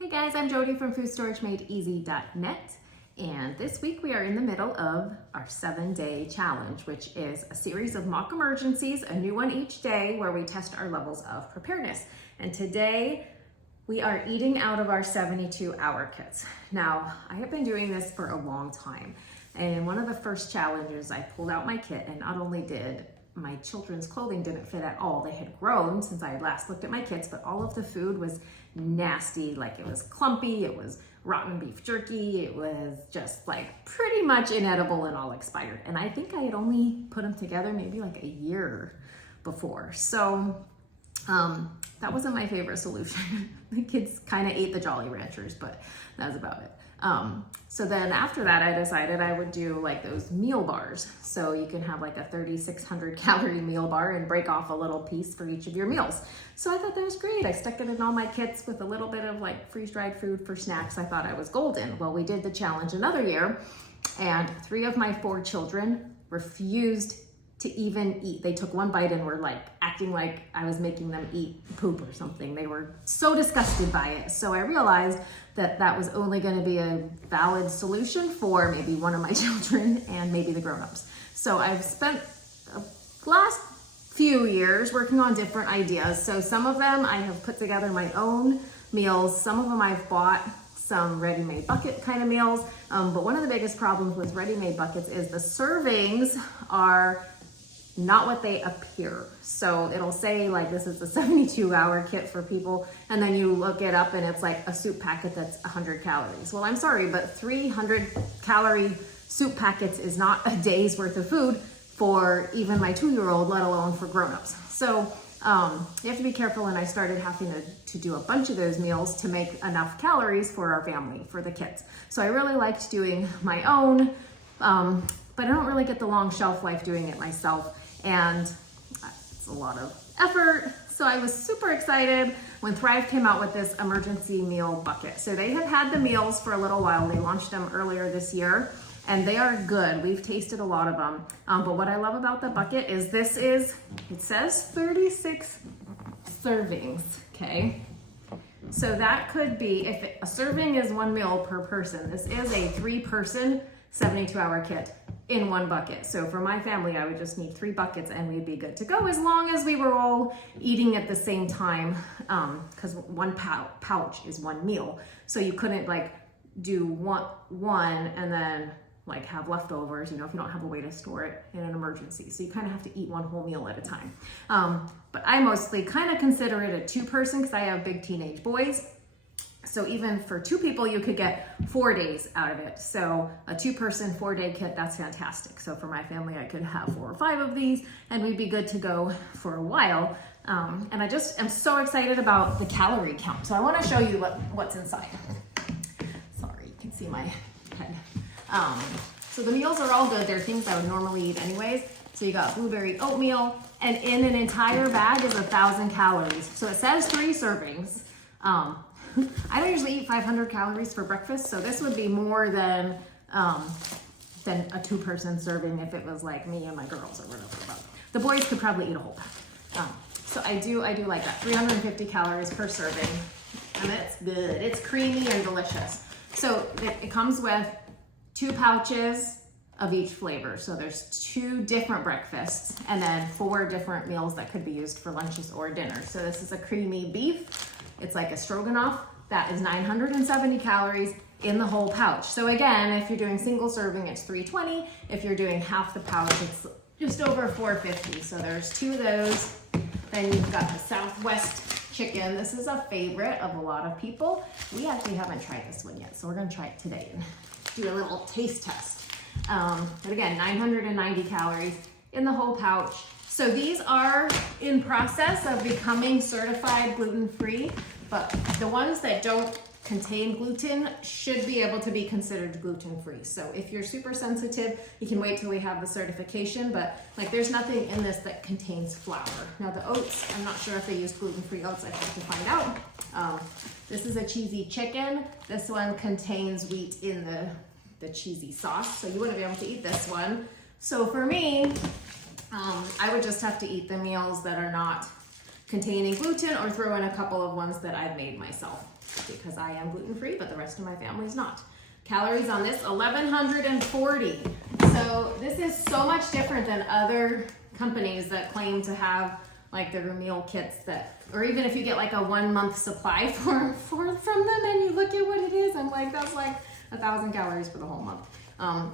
Hey guys, I'm Jody from FoodStorageMadeEasy.net, and this week we are in the middle of our 7-day challenge, which is a series of mock emergencies, a new one each day, where we test our levels of preparedness. And today we are eating out of our 72-hour kits. Now, I have been doing this for a long time, and in one of the first challenges, I pulled out my kit, and not only did my children's clothing didn't fit at all. They had grown since I had last looked at my kits, but all of the food was nasty. Like, it was clumpy, it was rotten beef jerky, it was just like pretty much inedible and all expired. And I think I had only put them together maybe like a year before. So that wasn't my favorite solution. The kids kind of ate the Jolly Ranchers, but that's about it. So then after that, I decided I would do like those meal bars. So you can have like a 3,600 calorie meal bar and break off a little piece for each of your meals. So I thought that was great. I stuck it in all my kits with a little bit of like freeze-dried food for snacks. I thought I was golden. Well, we did the challenge another year, and 3 of my 4 children refused to even eat. They took one bite and were like acting like I was making them eat poop or something. They were so disgusted by it. So I realized that that was only going to be a valid solution for maybe one of my children and maybe the grown-ups. So I've spent the last few years working on different ideas. So some of them I have put together my own meals. Some of them I've bought some ready-made bucket kind of meals. But one of the biggest problems with ready-made buckets is the servings are not what they appear. So it'll say like this is a 72-hour kit for people, and then you look it up and it's like a soup packet that's 100 calories. Well, I'm sorry, but 300 calorie soup packets is not a day's worth of food for even my 2-year-old, let alone for grown-ups. So you have to be careful, and I started having to do a bunch of those meals to make enough calories for our family, for the kids. So I really liked doing my own, but I don't really get the long shelf life doing it myself. And it's a lot of effort. So I was super excited when Thrive came out with this emergency meal bucket. So they have had the meals for a little while. They launched them earlier this year, and they are good. We've tasted a lot of them. But what I love about the bucket is it says 36 servings, okay? So that could be, if a serving is 1 meal per person, this is a 3-person 72-hour kit in 1 bucket. So for my family, I would just need 3 buckets and we'd be good to go, as long as we were all eating at the same time, because 1 pouch is 1 meal. So you couldn't like do one and then like have leftovers, if you don't have a way to store it in an emergency. So you kind of have to eat 1 whole meal at a time. But I mostly kind of consider it a 2-person because I have big teenage boys. So even for 2 people, you could get 4 days out of it. So a 2-person 4-day kit, that's fantastic. So for my family, I could have 4 or 5 of these and we'd be good to go for a while. And I just am so excited about the calorie count. So I want to show you what's inside. Sorry, you can see my head. So the meals are all good. They're things I would normally eat anyways. So you got blueberry oatmeal, and in an entire bag is 1,000 calories. So it says 3 servings. I don't usually eat 500 calories for breakfast, so this would be more than a 2-person serving if it was like me and my girls or whatever. But the boys could probably eat a whole pack. So I do like that, 350 calories per serving, and it's good. It's creamy and delicious. So it comes with 2 pouches of each flavor. So there's 2 different breakfasts and then 4 different meals that could be used for lunches or dinner. So this is a creamy beef. It's like a stroganoff. That is 970 calories in the whole pouch. So again, if you're doing single serving, it's 320. If you're doing half the pouch, it's just over 450. So there's 2 of those. Then you've got the Southwest chicken. This is a favorite of a lot of people. We actually haven't tried this one yet, so we're gonna try it today and do a little taste test. But again, 990 calories in the whole pouch. So these are in process of becoming certified gluten-free, but the ones that don't contain gluten should be able to be considered gluten-free. So if you're super sensitive, you can wait till we have the certification, but like there's nothing in this that contains flour. Now the oats, I'm not sure if they use gluten-free oats, I'd have to find out. This is a cheesy chicken. This one contains wheat in the cheesy sauce, so you wouldn't be able to eat this one. So for me, I would just have to eat the meals that are not containing gluten, or throw in a couple of ones that I've made myself because I am gluten-free, but the rest of my family is not. Calories on this, 1,140. So this is so much different than other companies that claim to have like their meal kits that, or even if you get like a 1 month supply from them and you look at what it is, I'm like, that's like 1,000 calories for the whole month.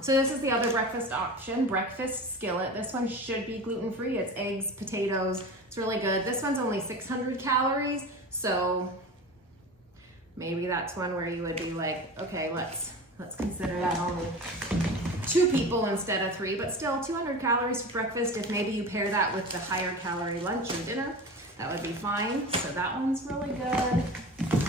So this is the other breakfast option, breakfast skillet. This one should be gluten-free. It's eggs, potatoes. It's really good. This one's only 600 calories. So maybe that's one where you would be like, okay, let's consider that only 2 people instead of 3, but still 200 calories for breakfast. If maybe you pair that with the higher calorie lunch or dinner, that would be fine. So that one's really good.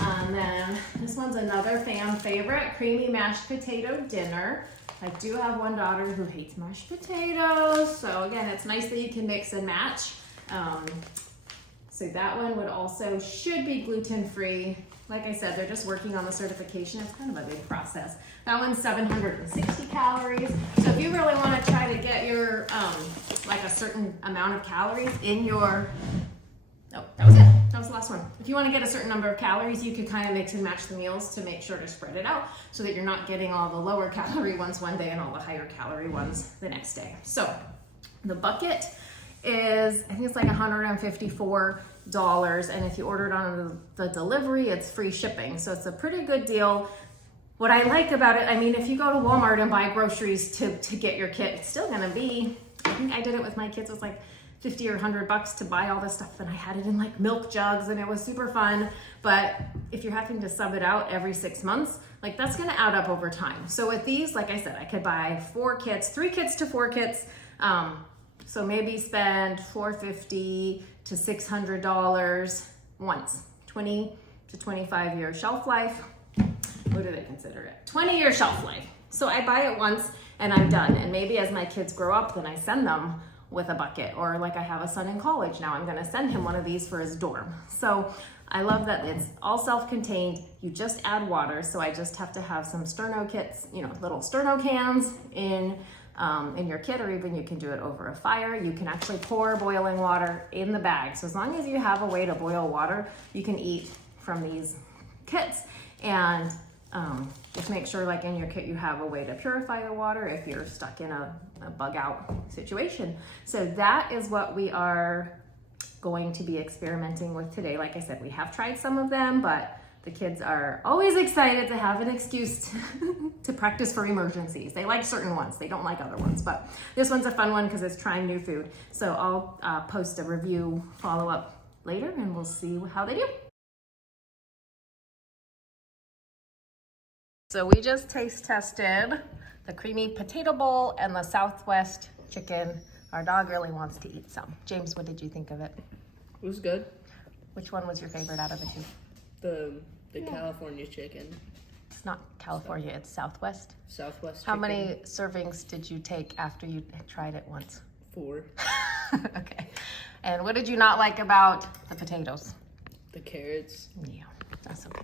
And then this one's another fan favorite, creamy mashed potato dinner. I do have one daughter who hates mashed potatoes. So again, it's nice that you can mix and match. So that one would also should be gluten-free. Like I said, they're just working on the certification. It's kind of a big process. That one's 760 calories. So if you really want to try to get your, like a certain amount of calories in your, oh, that was it. That was the last one. If you want to get a certain number of calories, you could kind of mix and match the meals to make sure to spread it out so that you're not getting all the lower calorie ones one day and all the higher calorie ones the next day. So the bucket is, I think it's like $154. And if you order it on the delivery, it's free shipping. So it's a pretty good deal. What I like about it, I mean, if you go to Walmart and buy groceries to get your kit, it's still gonna be, I think I did it with my kids, it was like 50 or $100 to buy all this stuff, and I had it in like milk jugs and it was super fun. But if you're having to sub it out every 6 months, like that's gonna add up over time. So with these, like I said, I could buy 4 kits, 3 kits to 4 kits. So maybe spend $450 to $600 once. 20 to 25 year shelf life. What do they consider it? 20-year shelf life. So I buy it once and I'm done. And maybe as my kids grow up, then I send them with a bucket. Or like I have a son in college now, I'm gonna send him one of these for his dorm. So I love that it's all self-contained. You just add water. So I just have to have some Sterno kits, you know, little Sterno cans in your kit, or even you can do it over a fire. You can actually pour boiling water in the bag. So as long as you have a way to boil water, you can eat from these kits. And just make sure like in your kit you have a way to purify the water if you're stuck in a bug out situation. So that is what we are going to be experimenting with today. Like I said, we have tried some of them, but the kids are always excited to have an excuse to practice for emergencies. They like certain ones, they don't like other ones, but this one's a fun one because it's trying new food. So I'll post a review follow-up later and we'll see how they do. So we just taste tested the creamy potato bowl and the Southwest chicken. Our dog really wants to eat some. James, what did you think of it? It was good. Which one was your favorite out of the 2? The California chicken. It's not California, it's Southwest. Southwest chicken. How many servings did you take after you tried it once? 4. Okay. And what did you not like about the potatoes? The carrots. Yeah, that's okay.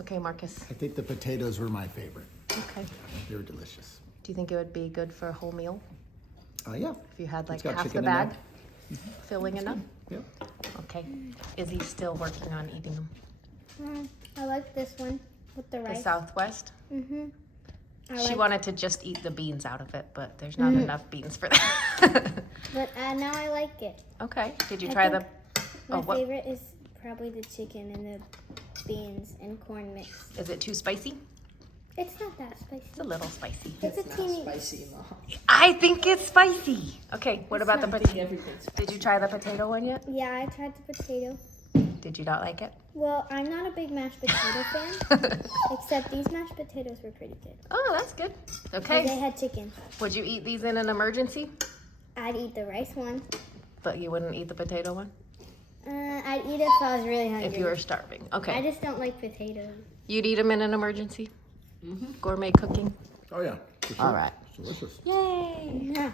Okay, Marcus. I think the potatoes were my favorite. Okay. They were delicious. Do you think it would be good for a whole meal? Yeah. If you had like It's got half the chicken in bag? there. Filling enough? Yeah. Okay. Is he still working on eating them? I like this one with the The rice. Southwest? Mm-hmm. She wanted to just eat the beans out of it, but there's not enough beans for that. But now I like it. Okay. Did you I try think the... My what? favorite is probably the chicken and the beans and corn mix. Is it too spicy? It's not that spicy. It's a little spicy. It's a Not teeny. spicy, Mom. I think it's spicy. Okay, what about the potato? Everything's Did you try the potato one yet? Yeah, I tried the potato. Did you not like it? Well, I'm not a big mashed potato fan, except these mashed potatoes were pretty good. Oh, that's good. 'Cause Okay. they had chicken. Would you eat these in an emergency? I'd eat the rice one. But you wouldn't eat the potato one? I'd eat it if I was really hungry. If you were starving. I Okay. just don't like potatoes. You'd eat them in an emergency? Gourmet cooking? Oh, yeah. For All sure. right. It's delicious. Yay! Yeah.